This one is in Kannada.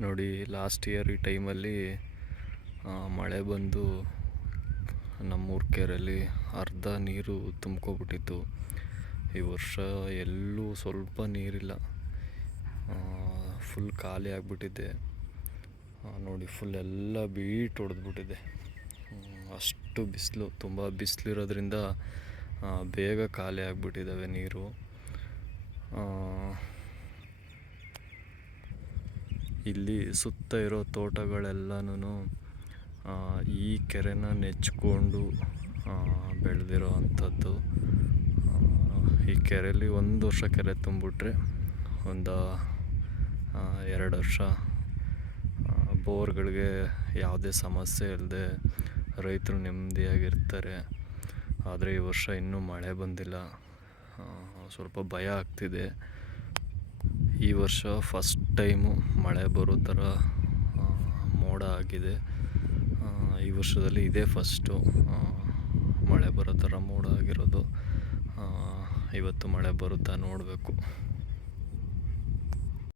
ನೋಡಿ, ಲಾಸ್ಟ್ ಇಯರ್ ಈ ಟೈಮಲ್ಲಿ ಮಳೆ ಬಂದು ನಮ್ಮೂರ ಕೆರೆಯಲ್ಲಿ ಅರ್ಧ ನೀರು ತುಂಬ್ಕೊಬಿಟ್ಟಿತ್ತು. ಈ ವರ್ಷ ಎಲ್ಲೂ ಸ್ವಲ್ಪ ನೀರಿಲ್ಲ, ಫುಲ್ ಖಾಲಿ ಆಗಿಬಿಟ್ಟಿದೆ. ನೋಡಿ, ಫುಲ್ ಎಲ್ಲ ಬೀಟ್ ಹೊಡೆದ್ಬಿಟ್ಟಿದೆ. ಅಷ್ಟು ಬಿಸಿಲು, ತುಂಬ ಬಿಸಿಲಿರೋದ್ರಿಂದ ಬೇಗ ಖಾಲಿ ಆಗಿಬಿಟ್ಟಿದ್ದಾವೆ ನೀರು. ಇಲ್ಲಿ ಸುತ್ತ ಇರೋ ತೋಟಗಳೆಲ್ಲನೂ ಈ ಕೆರೆನ ನೆಚ್ಕೊಂಡು ಬೆಳೆದಿರೋ ಅಂಥದ್ದು. ಈ ಕೆರೆಯಲ್ಲಿ ಒಂದು ವರ್ಷ ಕೆರೆ ತುಂಬಿಟ್ರೆ ಒಂದು 2 ವರ್ಷ ಬೋರ್ಗಳಿಗೆ ಯಾವುದೇ ಸಮಸ್ಯೆ ಇಲ್ಲದೆ ರೈತರು ನೆಮ್ಮದಿಯಾಗಿರ್ತಾರೆ. ಆದರೆ ಈ ವರ್ಷ ಇನ್ನೂ ಮಳೆ ಬಂದಿಲ್ಲ, ಸ್ವಲ್ಪ ಭಯ ಆಗ್ತಿದೆ. ಈ ವರ್ಷ ಫಸ್ಟ್ ಟೈಮು ಮಳೆ ಬರೋ ಥರ ಮೋಡ ಆಗಿದೆ. ಈ ವರ್ಷದಲ್ಲಿ ಇದೇ ಫಸ್ಟು ಮಳೆ ಬರೋ ಥರ ಮೋಡ ಆಗಿರೋದು. ಇವತ್ತು ಮಳೆ ಬರುತ್ತಾ ನೋಡಬೇಕು.